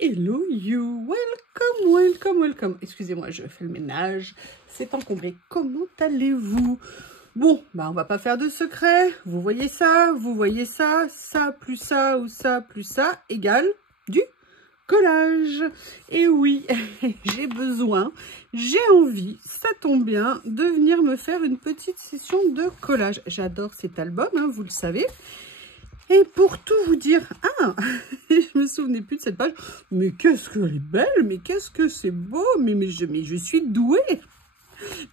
Hello you, welcome, welcome, welcome. Excusez-moi, je fais le ménage, c'est encombré. Comment allez-vous? Bon, bah on va pas faire de secret. Vous voyez ça ça plus ça ou ça plus ça égale du collage. Et oui, j'ai besoin, j'ai envie, ça tombe bien, de venir me faire une petite session de collage. J'adore cet album, hein, vous le savez. Et pour tout vous dire, je me souvenais plus de cette page, mais qu'est-ce qu'elle est belle, mais qu'est-ce que c'est beau, mais je suis douée.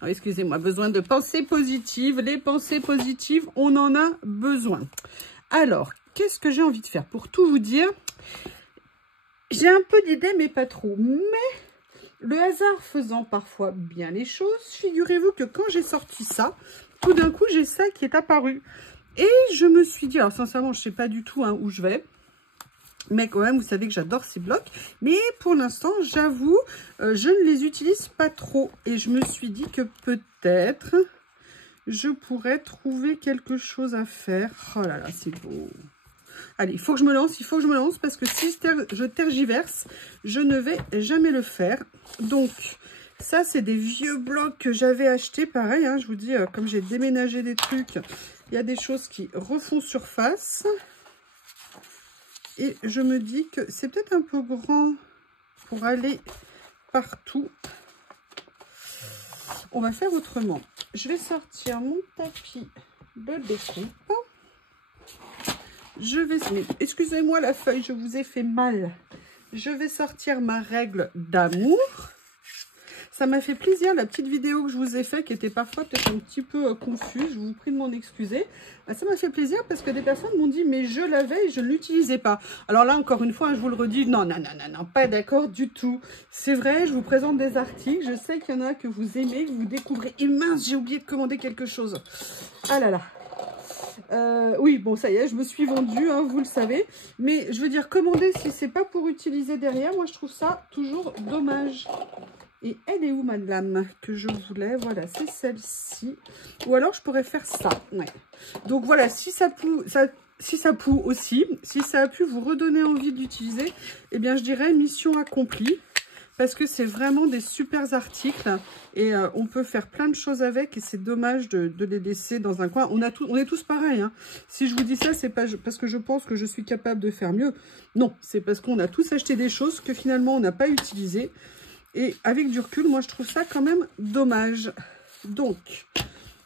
Excusez-moi, besoin de pensées positives, les pensées positives, on en a besoin. Alors, qu'est-ce que j'ai envie de faire? Pour tout vous dire, j'ai un peu d'idées, mais pas trop. Mais le hasard faisant parfois bien les choses, figurez-vous que quand j'ai sorti ça, tout d'un coup, j'ai ça qui est apparu. Et je me suis dit, alors sincèrement, je ne sais pas du tout où je vais. Mais quand même, vous savez que j'adore ces blocs. Mais pour l'instant, j'avoue, je ne les utilise pas trop. Et je me suis dit que peut-être, je pourrais trouver quelque chose à faire. Oh là là, c'est beau. Allez, il faut que je me lance, parce que si je tergiverse, je ne vais jamais le faire. Donc, ça, c'est des vieux blocs que j'avais achetés. Pareil, hein, je vous dis, comme j'ai déménagé des trucs, il y a des choses qui refont surface. Et je me dis que c'est peut-être un peu grand pour aller partout. On va faire autrement. Je vais sortir mon tapis de découpe. Je vais... Excusez-moi la feuille, je vous ai fait mal. Je vais sortir ma règle d'amour. Ça m'a fait plaisir, la petite vidéo que je vous ai faite, qui était parfois peut-être un petit peu confuse, je vous prie de m'en excuser. Ça m'a fait plaisir parce que des personnes m'ont dit, mais je l'avais et je ne l'utilisais pas. Alors là, encore une fois, je vous le redis, non, pas d'accord du tout. C'est vrai, je vous présente des articles, je sais qu'il y en a que vous aimez, que vous découvrez. Et mince, j'ai oublié de commander quelque chose. Ah là là. Oui, bon, ça y est, je me suis vendue, hein, vous le savez. Mais je veux dire, commander si c'est pas pour utiliser derrière, moi je trouve ça toujours dommage. Et elle est où, madame, que je voulais? Voilà, c'est celle-ci. Ou alors, je pourrais faire ça. Ouais. Donc, voilà, si ça pue aussi, si ça a pu vous redonner envie de l'utiliser, eh bien, je dirais mission accomplie. Parce que c'est vraiment des super articles. Et on peut faire plein de choses avec. Et c'est dommage de les laisser dans un coin. On est tous pareils. Hein. Si je vous dis ça, c'est pas parce que je pense que je suis capable de faire mieux. Non, c'est parce qu'on a tous acheté des choses que finalement, on n'a pas utilisées. Et avec du recul, moi, je trouve ça quand même dommage. Donc,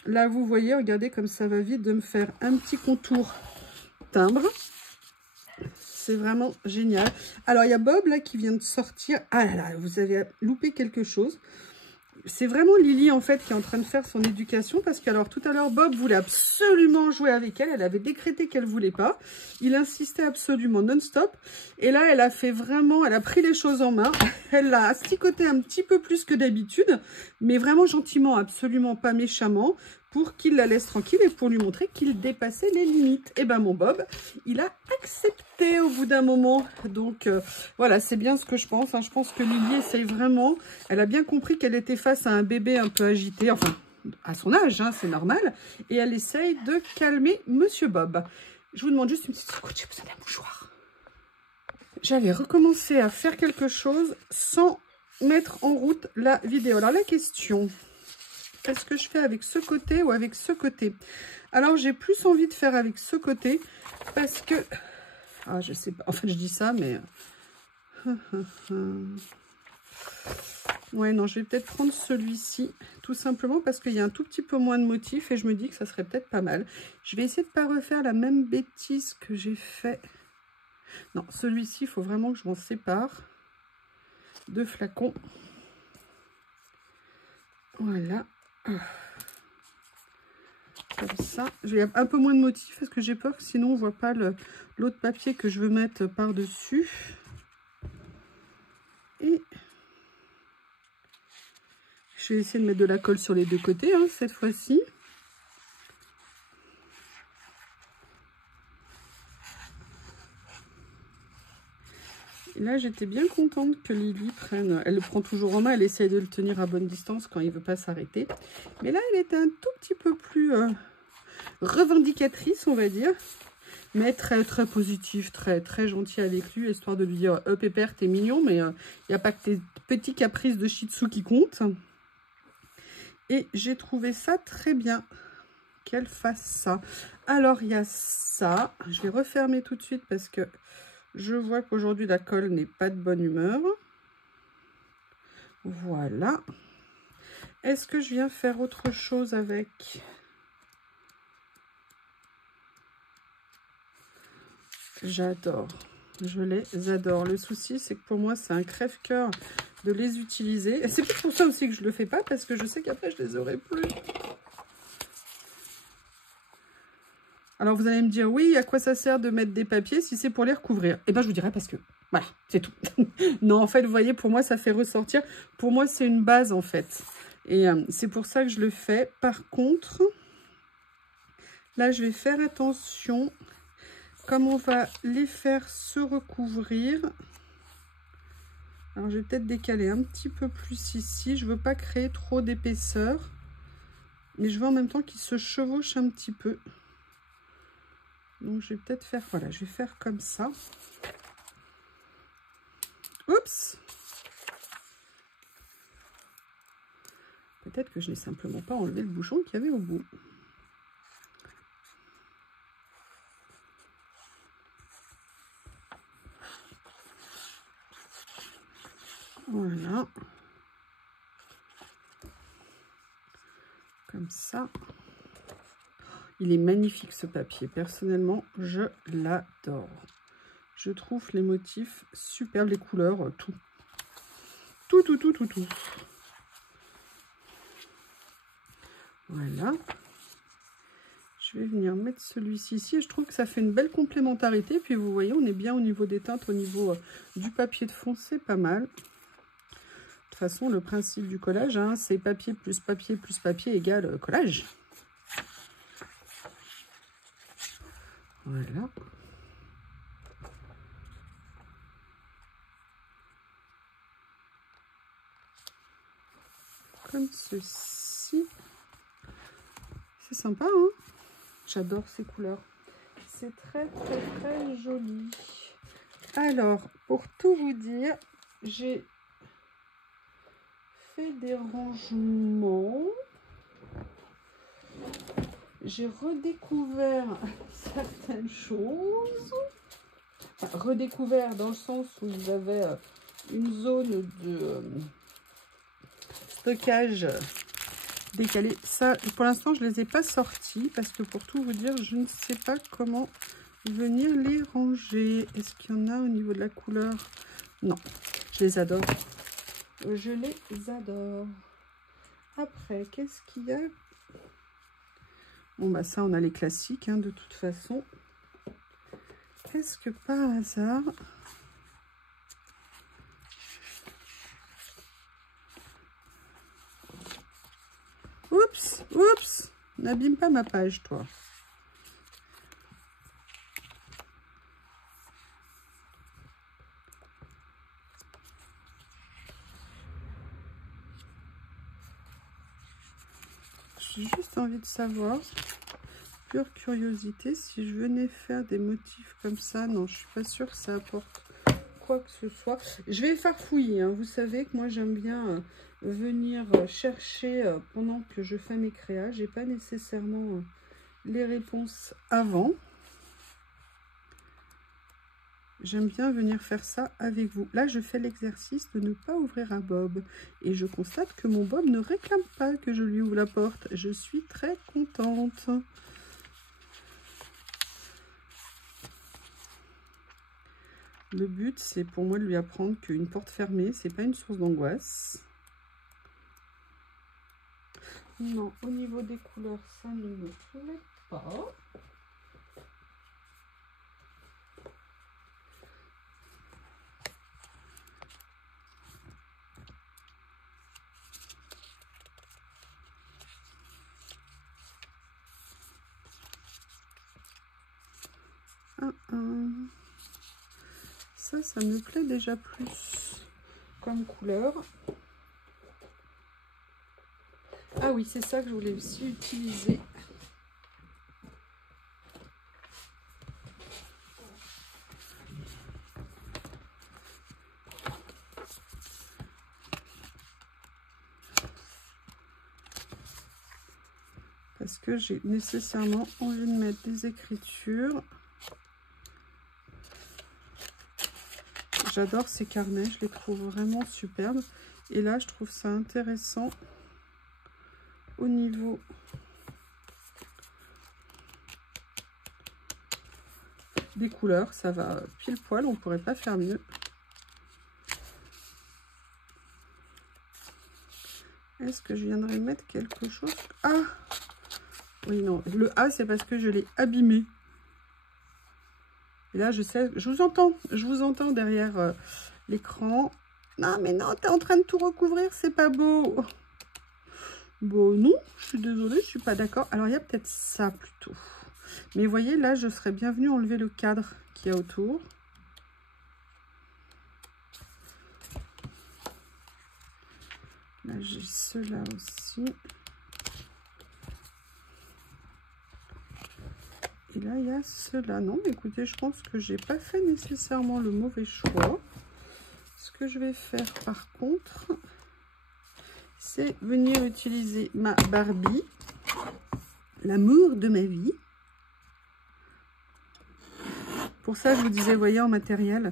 là, vous voyez, regardez comme ça va vite de me faire un petit contour timbre. C'est vraiment génial. Alors, il y a Bob, là, qui vient de sortir. Ah là là, vous avez loupé quelque chose. C'est vraiment Lily, en fait, qui est en train de faire son éducation. Parce que, alors, tout à l'heure, Bob voulait absolument jouer avec elle. Elle avait décrété qu'elle ne voulait pas. Il insistait absolument non-stop. Et là, elle a fait vraiment... Elle a pris les choses en main. Elle l'a asticoté un petit peu plus que d'habitude. Mais vraiment gentiment, absolument pas méchamment. Pour qu'il la laisse tranquille et pour lui montrer qu'il dépassait les limites. Et ben, mon Bob, il a accepté au bout d'un moment. Donc, voilà, c'est bien ce que je pense. Hein. Je pense que Lily essaye vraiment. Elle a bien compris qu'elle était face à un bébé un peu agité. Enfin, à son âge, hein, c'est normal. Et elle essaye de calmer Monsieur Bob. Je vous demande juste une petite seconde, j'ai besoin d'un mouchoir. J'avais recommencé à faire quelque chose sans mettre en route la vidéo. Alors, la question... Est-ce que je fais avec ce côté ou avec ce côté? Alors, j'ai plus envie de faire avec ce côté parce que... Ah, je sais pas. Enfin, je dis ça, mais... Ouais, non, je vais peut-être prendre celui-ci. Tout simplement parce qu'il y a un tout petit peu moins de motifs et je me dis que ça serait peut-être pas mal. Je vais essayer de ne pas refaire la même bêtise que j'ai fait. Non, celui-ci, il faut vraiment que je m'en sépare. 2 flacons. Voilà. Comme ça, j'ai un peu moins de motifs parce que j'ai peur que sinon on voit pas l'autre papier que je veux mettre par dessus. Et je vais essayer de mettre de la colle sur les 2 côtés, hein, cette fois-ci. Là, j'étais bien contente que Lily prenne... Elle le prend toujours en main, elle essaye de le tenir à bonne distance quand il ne veut pas s'arrêter. Mais là, elle était un tout petit peu plus revendicatrice, on va dire. mais très très positif, très très gentil avec lui, histoire de lui dire Pépère, t'es mignon, mais il n'y a pas que tes petits caprices de Shih Tzu qui comptent. Et j'ai trouvé ça très bien qu'elle fasse ça. Alors, il y a ça. Je vais refermer tout de suite parce que je vois qu'aujourd'hui, la colle n'est pas de bonne humeur. Voilà. Est-ce que je viens faire autre chose avec? J'adore. Je les adore. Le souci, c'est que pour moi, c'est un crève-cœur de les utiliser. Et c'est pour ça aussi que je ne le fais pas, parce que je sais qu'après, je les aurai plus. Alors, vous allez me dire, oui, à quoi ça sert de mettre des papiers si c'est pour les recouvrir? Eh bien, je vous dirais parce que, voilà, c'est tout. Non, en fait, vous voyez, pour moi, ça fait ressortir. Pour moi, c'est une base, en fait. Et c'est pour ça que je le fais. Par contre, là, je vais faire attention. Comme on va les faire se recouvrir. Alors, je vais peut-être décaler un petit peu plus ici. Je ne veux pas créer trop d'épaisseur. Mais je veux en même temps qu'ils se chevauchent un petit peu. Donc, je vais peut-être faire... Voilà, je vais faire comme ça. Oups! Peut-être que je n'ai simplement pas enlevé le bouchon qu'il y avait au bout. Voilà. Comme ça. Il est magnifique ce papier. Personnellement, je l'adore. Je trouve les motifs superbes, les couleurs, tout. Tout. Voilà. Je vais venir mettre celui-ci ici. Et je trouve que ça fait une belle complémentarité. Puis vous voyez, on est bien au niveau des teintes, au niveau du papier de fond. C'est pas mal. De toute façon, le principe du collage, hein, c'est papier plus papier égale collage. Voilà. Comme ceci. C'est sympa, hein? J'adore ces couleurs. C'est très joli. Alors, pour tout vous dire, j'ai fait des rangements. J'ai redécouvert certaines choses. Enfin, redécouvert dans le sens où vous avez une zone de stockage décalé. Ça, pour l'instant, je ne les ai pas sortis parce que pour tout vous dire, je ne sais pas comment venir les ranger. Est-ce qu'il y en a au niveau de la couleur? Non, je les adore. Je les adore. Après, qu'est-ce qu'il y a? Bon, bah ça, on a les classiques, hein, de toute façon. Est-ce que par hasard... Oups, n'abîme pas ma page, toi. J'ai juste envie de savoir, pure curiosité, si je venais faire des motifs comme ça. Non, je suis pas sûre que ça apporte quoi que ce soit. Je vais faire fouiller, hein. Vous savez que moi j'aime bien venir chercher pendant que je fais mes créas. J'ai pas nécessairement les réponses avant. J'aime bien venir faire ça avec vous. Là, je fais l'exercice de ne pas ouvrir un bob. Et je constate que mon bob ne réclame pas que je lui ouvre la porte. Je suis très contente. Le but, c'est pour moi de lui apprendre qu'une porte fermée, c'est pas une source d'angoisse. Non, au niveau des couleurs, ça ne me plaît pas. Ça me plaît déjà plus comme couleur. Ah oui, c'est ça que je voulais aussi utiliser. parce que j'ai nécessairement envie de mettre des écritures. J'adore ces carnets, je les trouve vraiment superbes. Et là, je trouve ça intéressant au niveau des couleurs. Ça va pile poil, on ne pourrait pas faire mieux. Est-ce que je viendrai mettre quelque chose? Ah! Oui, non. Le A, c'est parce que je l'ai abîmé. Et là, je sais, je vous entends derrière l'écran. Non, mais non, tu es en train de tout recouvrir, c'est pas beau. Bon, non, je suis désolée, je suis pas d'accord. Alors, il y a peut-être ça plutôt. Mais vous voyez, là, je serais bien venue enlever le cadre qu'il y a autour. Là, j'ai cela aussi. Et là, il y a cela. Non, mais écoutez, je pense que j'ai pas fait nécessairement le mauvais choix. Ce que je vais faire, par contre, c'est venir utiliser ma Barbie, l'amour de ma vie. Pour ça, je vous disais, vous voyez, en matériel,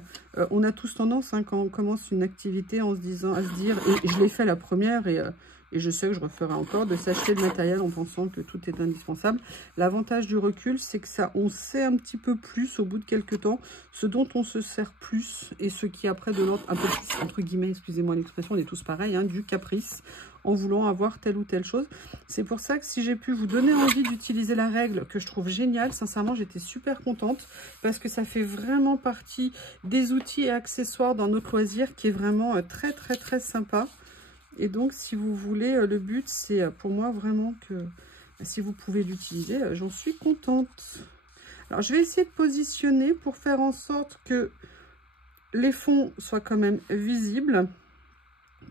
on a tous tendance, hein, quand on commence une activité, en se disant, à se dire, et je l'ai fait la première, et je sais que je referai encore, de s'acheter le matériel en pensant que tout est indispensable. L'avantage du recul, c'est que ça, on sait un petit peu plus, au bout de quelques temps, ce dont on se sert plus, et ce qui après de l'autre, un peu plus, entre guillemets, excusez-moi l'expression, on est tous pareils, hein, du caprice, en voulant avoir telle ou telle chose. C'est pour ça que si j'ai pu vous donner envie d'utiliser la règle, que je trouve géniale, sincèrement, j'étais super contente, parce que ça fait vraiment partie des outils et accessoires dans notre loisir, qui est vraiment très, très, très sympa. Et donc, si vous voulez, le but, c'est pour moi vraiment que, si vous pouvez l'utiliser, j'en suis contente. Alors, je vais essayer de positionner pour faire en sorte que les fonds soient quand même visibles,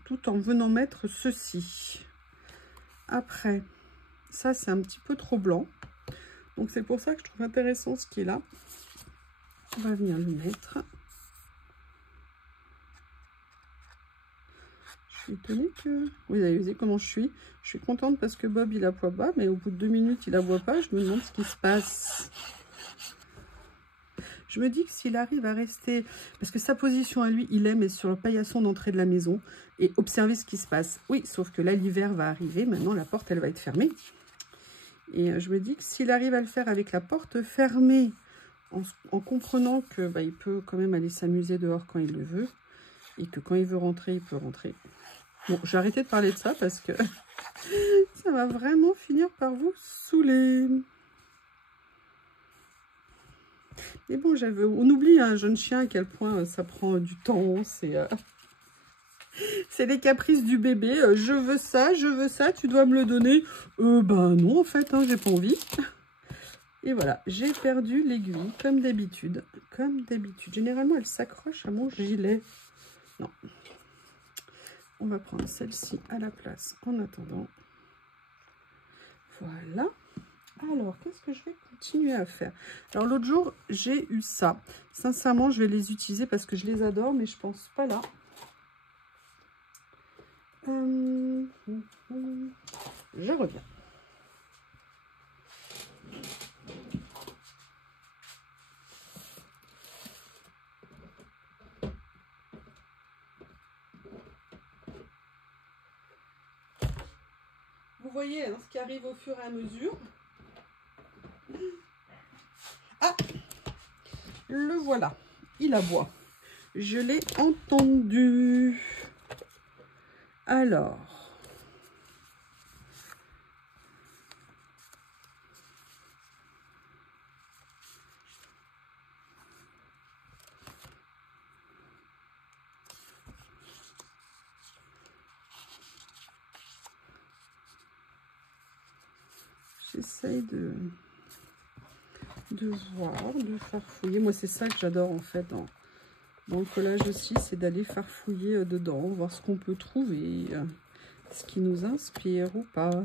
tout en venant mettre ceci. Après, ça, c'est un petit peu trop blanc. Donc, c'est pour ça que je trouve intéressant ce qui est là. On va venir le mettre. Je suis étonnée que... Vous avez vu comment je suis. Je suis contente parce que Bob, il aboie pas. Mais au bout de 2 minutes, il aboie pas. Je me demande ce qui se passe. Je me dis que s'il arrive à rester... Parce que sa position à lui, il est sur le paillasson d'entrée de la maison. Et observer ce qui se passe. Oui, sauf que là, l'hiver va arriver. Maintenant, la porte, elle va être fermée. Et je me dis que s'il arrive à le faire avec la porte fermée, en comprenant que il peut quand même aller s'amuser dehors quand il le veut. Et que quand il veut rentrer, il peut rentrer. Bon, j'ai arrêté de parler de ça parce que ça va vraiment finir par vous saouler. Mais bon, on oublie un jeune chien à quel point ça prend du temps. C'est les caprices du bébé. Je veux ça, tu dois me le donner. Ben non, en fait, hein, j'ai pas envie. Et voilà, j'ai perdu l'aiguille, comme d'habitude. Comme d'habitude. Généralement, elle s'accroche à mon gilet. Non. On va prendre celle-ci à la place en attendant. Voilà. Alors, qu'est-ce que je vais continuer à faire? Alors, l'autre jour, j'ai eu ça. Sincèrement, je vais les utiliser parce que je les adore, mais je pense pas là. Je reviens. Vous voyez hein, ce qui arrive au fur et à mesure. Ah, le voilà. Il aboie. Je l'ai entendu. Alors. J'essaye de voir, de farfouiller. Moi, c'est ça que j'adore en fait dans le collage aussi, c'est d'aller farfouiller dedans, voir ce qu'on peut trouver, ce qui nous inspire ou pas.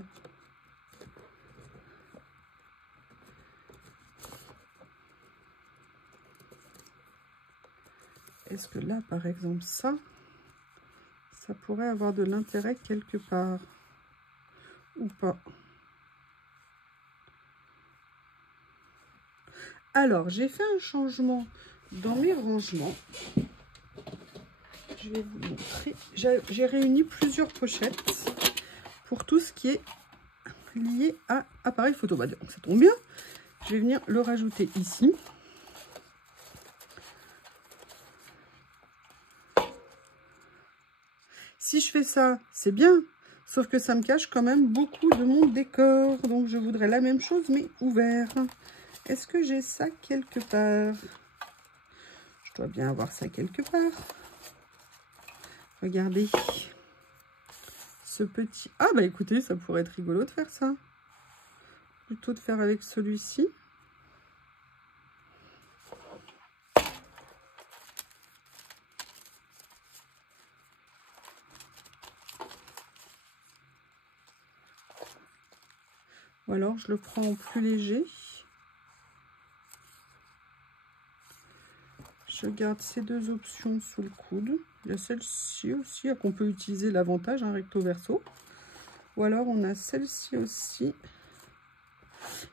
Est-ce que là, par exemple, ça pourrait avoir de l'intérêt quelque part ou pas? Alors, j'ai fait un changement dans mes rangements. Je vais vous montrer. J'ai réuni plusieurs pochettes pour tout ce qui est lié à appareil photo. Bah, donc ça tombe bien. Je vais venir le rajouter ici. Si je fais ça, c'est bien. Sauf que ça me cache quand même beaucoup de mon décor. Donc, je voudrais la même chose, mais ouvert. Est-ce que j'ai ça quelque part? Je dois bien avoir ça quelque part. Regardez. Ce petit... Ah, bah écoutez, ça pourrait être rigolo de faire ça. Plutôt de faire avec celui-ci. Ou alors, je le prends en plus léger. Je garde ces deux options sous le coude. Il y a celle-ci aussi, qu'on peut utiliser l'avantage, un recto verso. Ou alors, on a celle-ci aussi.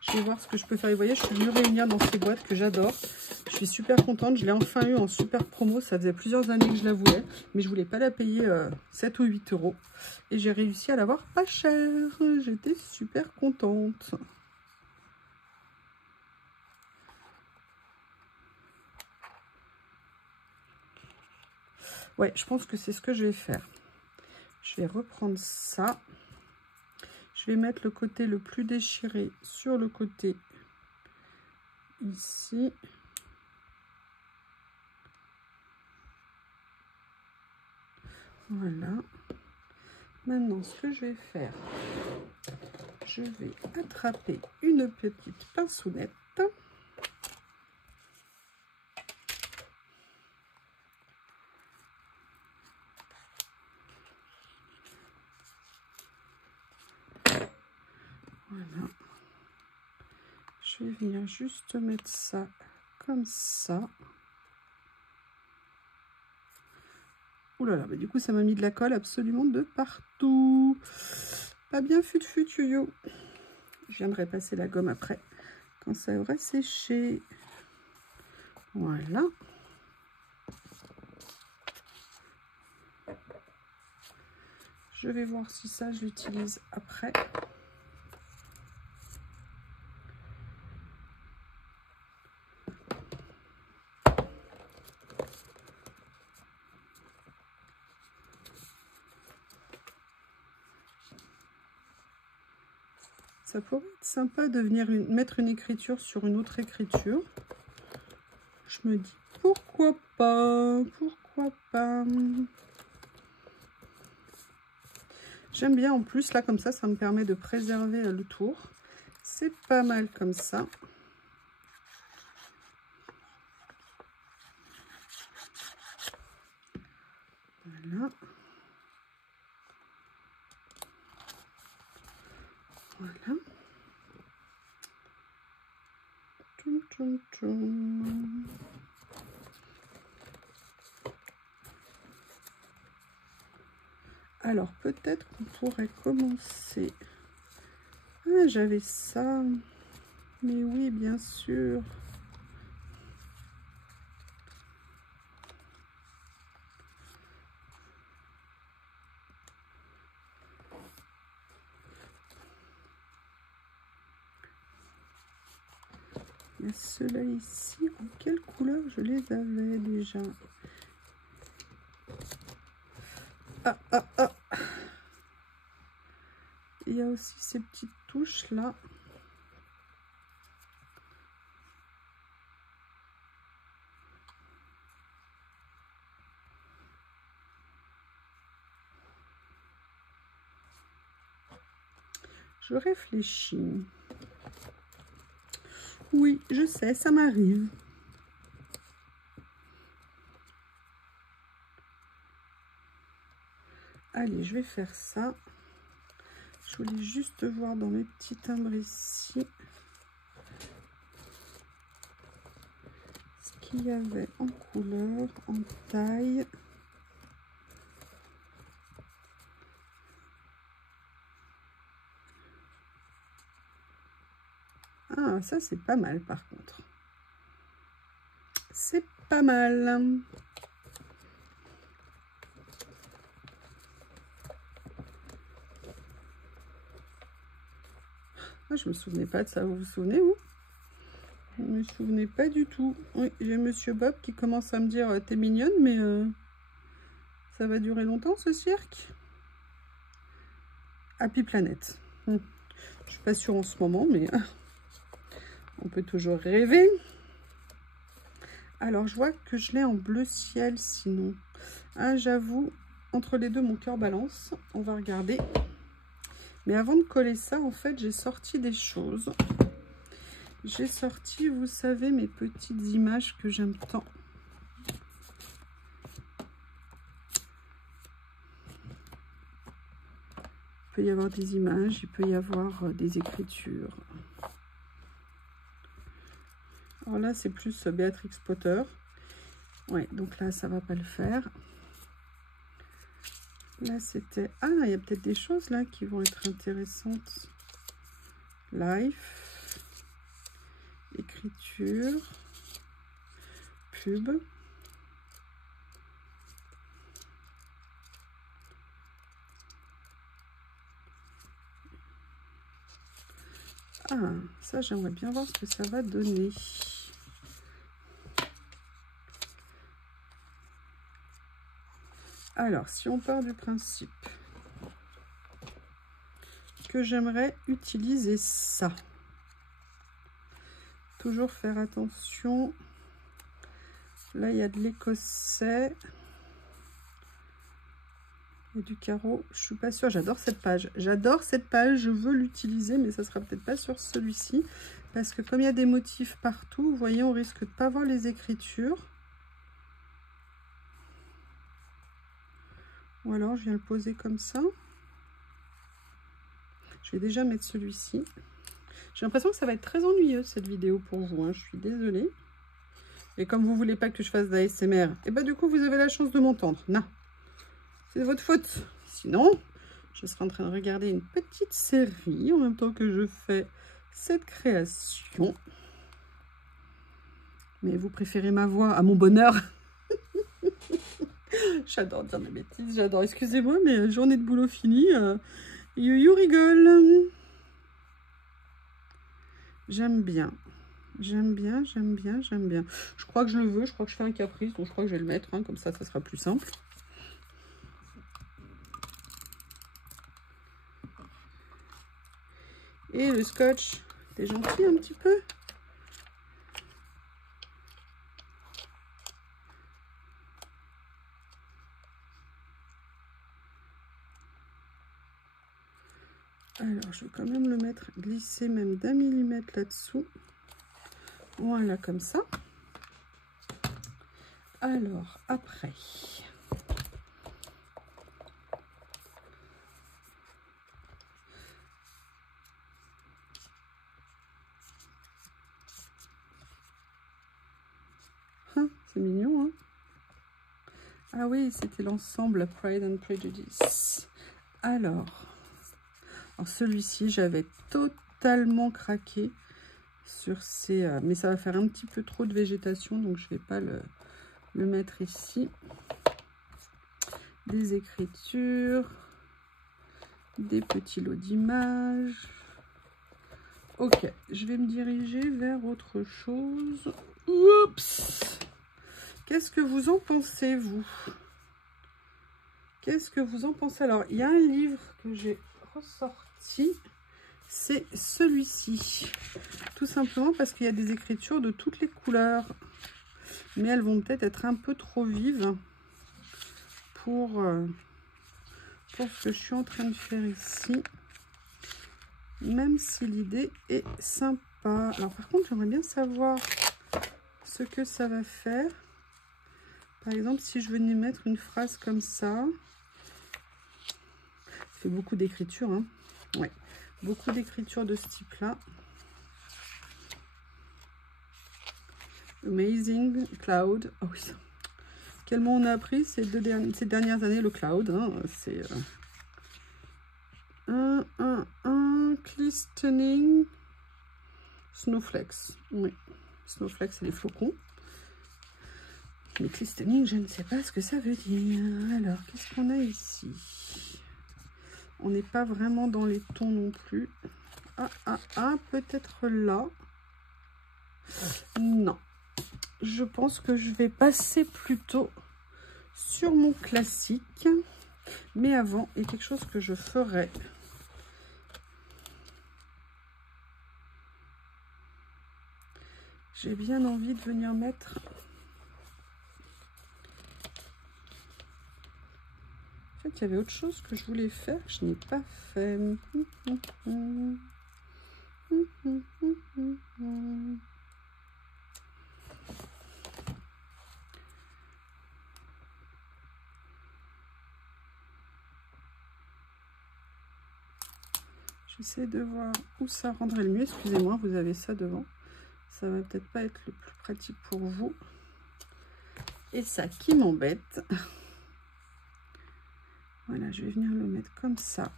Je vais voir ce que je peux faire. Vous voyez, je suis venue réunir dans ces boîtes que j'adore. Je suis super contente. Je l'ai enfin eu en super promo. Ça faisait plusieurs années que je la voulais. Mais je voulais pas la payer 7 ou 8 euros. Et j'ai réussi à l'avoir pas cher. J'étais super contente. Ouais, je pense que c'est ce que je vais faire. Je vais reprendre ça. Je vais mettre le côté le plus déchiré sur le côté ici. Voilà. Maintenant, ce que je vais faire, je vais attraper une petite pinceonnette. Voilà. Je vais venir juste mettre ça comme ça. Ouh là là, bah du coup ça m'a mis de la colle absolument de partout. Pas bien fut yo. Je viendrai passer la gomme après, quand ça aura séché. Voilà. Je vais voir si ça je l'utilise après. Ça pourrait être sympa de venir mettre une écriture sur une autre écriture. Je me dis, pourquoi pas? Pourquoi pas? J'aime bien en plus, là, comme ça me permet de préserver le tour. C'est pas mal comme ça. Voilà. Voilà. Tchoum, tchoum, tchoum. Alors, peut-être qu'on pourrait commencer. Ah, j'avais ça. Mais oui, bien sûr. Il y a ceux-là ici. En quelle couleur je les avais déjà? Ah, ah, ah. Il y a aussi ces petites touches là. Je réfléchis. Oui, je sais, ça m'arrive. Allez, je vais faire ça. Je voulais juste voir dans mes petits timbres ici ce qu'il y avait en couleur, en taille. Ah, ça c'est pas mal par contre. c'est pas mal. Ah, je me souvenais pas de ça, vous vous souvenez, vous? Je me souvenais pas du tout. Oui, j'ai Monsieur Bob qui commence à me dire t'es mignonne, mais ça va durer longtemps ce cirque. Happy Planet. Je suis pas sûre en ce moment, mais on peut toujours rêver. Alors, je vois que je l'ai en bleu ciel, sinon. Ah, j'avoue, entre les deux, mon cœur balance. On va regarder. Mais avant de coller ça, en fait, j'ai sorti des choses. J'ai sorti, vous savez, mes petites images que j'aime tant. Il peut y avoir des images, il peut y avoir des écritures. Alors là, c'est plus Béatrix Potter. Ouais, donc là, ça va pas le faire. Là, c'était... Ah, il y a peut-être des choses là qui vont être intéressantes. Life. Écriture. Pub. Ah, ça, j'aimerais bien voir ce que ça va donner. Alors, si on part du principe que j'aimerais utiliser ça, toujours faire attention. Là, il y a de l'écossais. Et du carreau, je suis pas sûre. J'adore cette page. J'adore cette page. Je veux l'utiliser, mais ça sera peut-être pas sur celui-ci. Parce que comme il y a des motifs partout, vous voyez, on risque de pas voir les écritures. Ou alors, je viens le poser comme ça. Je vais déjà mettre celui-ci. J'ai l'impression que ça va être très ennuyeux, cette vidéo, pour vous. Hein. Je suis désolée. Et comme vous voulez pas que je fasse de l'ASMR, et bah du coup, vous avez la chance de m'entendre. Non, c'est votre faute. Sinon, je serai en train de regarder une petite série en même temps que je fais cette création. Mais vous préférez ma voix à mon bonheur. J'adore dire des bêtises, j'adore. Excusez-moi, mais journée de boulot finie. You rigole. J'aime bien. J'aime bien, j'aime bien, j'aime bien. Je crois que je le veux, je crois que je fais un caprice, donc je crois que je vais le mettre. Hein, comme ça, ça sera plus simple. Et le scotch, t'es gentil un petit peu. Alors, je vais quand même le mettre, glisser même d'1 millimètre là-dessous. Voilà, comme ça. Alors, après... Hein, c'est mignon, hein? Ah oui, c'était l'ensemble Pride and Prejudice. Alors celui-ci, j'avais totalement craqué sur ces... mais ça va faire un petit peu trop de végétation, donc je ne vais pas le mettre ici. Des écritures, des petits lots d'images. Ok, je vais me diriger vers autre chose. Oups! Qu'est-ce que vous en pensez, vous? Qu'est-ce que vous en pensez? Alors, il y a un livre que j'ai ressorti, c'est celui-ci. Tout simplement parce qu'il y a des écritures de toutes les couleurs. Mais elles vont peut-être être un peu trop vives pour ce que je suis en train de faire ici. Même si l'idée est sympa. Alors, par contre, j'aimerais bien savoir ce que ça va faire. Par exemple, si je venais mettre une phrase comme ça. Ça fait beaucoup d'écriture, hein. Ouais, beaucoup d'écriture de ce type-là. Amazing Cloud. Oh oui, quel mot on a appris ces dernières années, le cloud. Hein, c'est glistening snowflakes. Oui, snowflakes, c'est les flocons. Mais glistening, je ne sais pas ce que ça veut dire. Alors, qu'est-ce qu'on a ici? On n'est pas vraiment dans les tons non plus. Peut-être là. Non. Je pense que je vais passer plutôt sur mon classique. Mais avant, il y a quelque chose que je ferai. J'ai bien envie de venir mettre... En fait, il y avait autre chose que je voulais faire, que je n'ai pas fait. J'essaie de voir où ça rendrait le mieux. Excusez-moi, vous avez ça devant. Ça va peut-être pas être le plus pratique pour vous. Et ça qui m'embête. Voilà, je vais venir le mettre comme ça.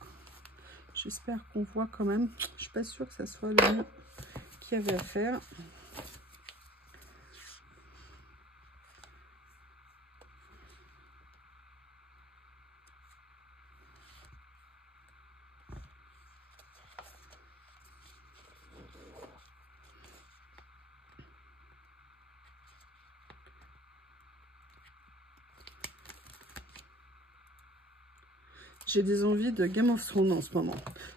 J'espère qu'on voit quand même. Je suis pas sûre que ça soit le mieux qu'il y avait à faire. J'ai des envies de Game of Thrones en ce moment.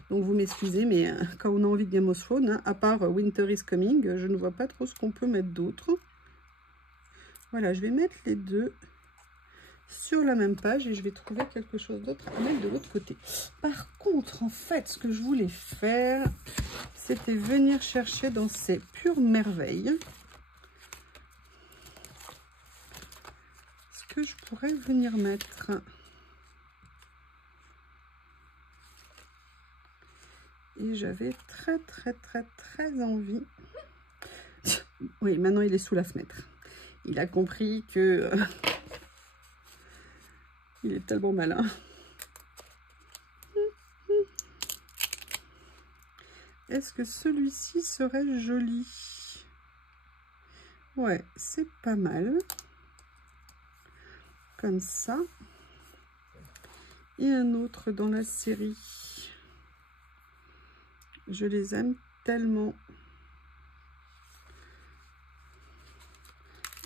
Donc vous m'excusez, mais quand on a envie de Game of Thrones, hein, à part Winter is Coming, je ne vois pas trop ce qu'on peut mettre d'autre. Voilà, je vais mettre les deux sur la même page et je vais trouver quelque chose d'autre à mettre de l'autre côté. Par contre, en fait, ce que je voulais faire, c'était venir chercher dans ces pures merveilles ce que je pourrais venir mettre. Et j'avais très envie. Oui, maintenant il est sous la fenêtre. Il a compris que il est tellement malin. Est-ce que celui-ci serait joli? Ouais, c'est pas mal. Comme ça. Et un autre dans la série. Je les aime tellement.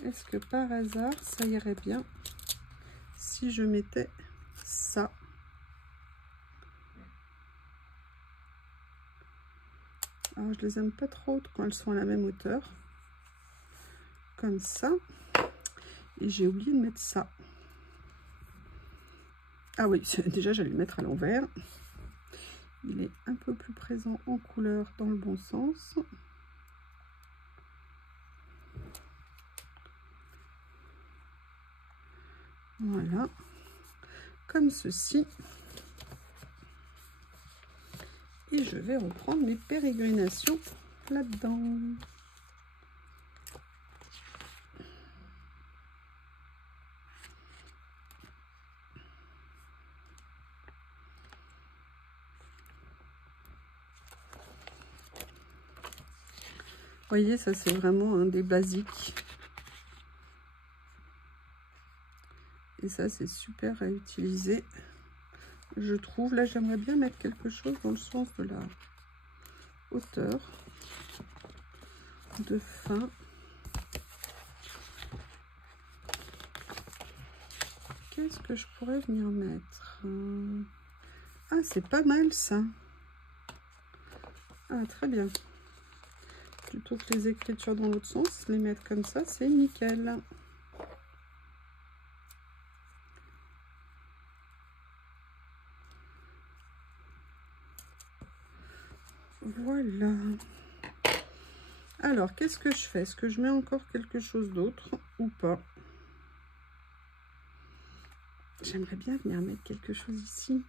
Est-ce que par hasard, ça irait bien si je mettais ça? Alors, je les aime pas trop quand elles sont à la même hauteur. Comme ça. Et j'ai oublié de mettre ça. Ah oui, déjà, j'allais le mettre à l'envers. Il est un peu plus présent en couleur dans le bon sens. Voilà. Comme ceci. Et je vais reprendre mes pérégrinations là-dedans. Vous voyez, ça c'est vraiment un des basiques. Et ça c'est super à utiliser. Je trouve, là j'aimerais bien mettre quelque chose dans le sens de la hauteur, de fin. Qu'est-ce que je pourrais venir mettre? Ah, c'est pas mal ça. Ah, très bien. Plutôt que les écritures dans l'autre sens, les mettre comme ça, c'est nickel. Voilà. Alors, qu'est-ce que je fais? Est-ce que je mets encore quelque chose d'autre ou pas? J'aimerais bien venir mettre quelque chose ici.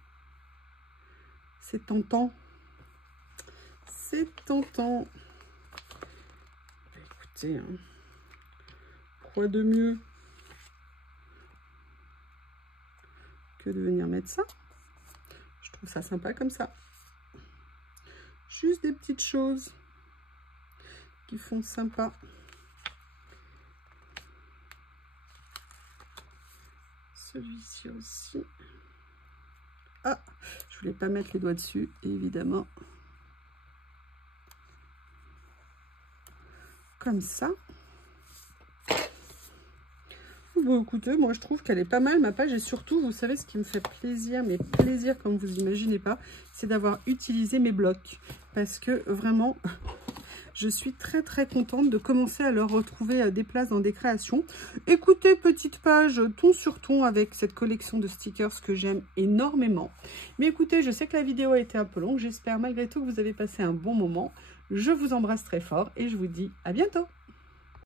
C'est tentant. C'est tentant. Écoutez, hein. Quoi de mieux que de venir mettre ça? Je trouve ça sympa comme ça. Juste des petites choses qui font sympa. Celui-ci aussi. Ah, je voulais pas mettre les doigts dessus, évidemment. Comme ça. Bon, écoutez, moi je trouve qu'elle est pas mal ma page, et surtout, vous savez ce qui me fait plaisir, mais plaisir comme vous imaginez pas, c'est d'avoir utilisé mes blocs. Parce que vraiment, je suis très très contente de commencer à leur retrouver des places dans des créations. Écoutez, petite page ton sur ton avec cette collection de stickers que j'aime énormément. Mais écoutez, je sais que la vidéo a été un peu longue. J'espère malgré tout que vous avez passé un bon moment. Je vous embrasse très fort et je vous dis à bientôt.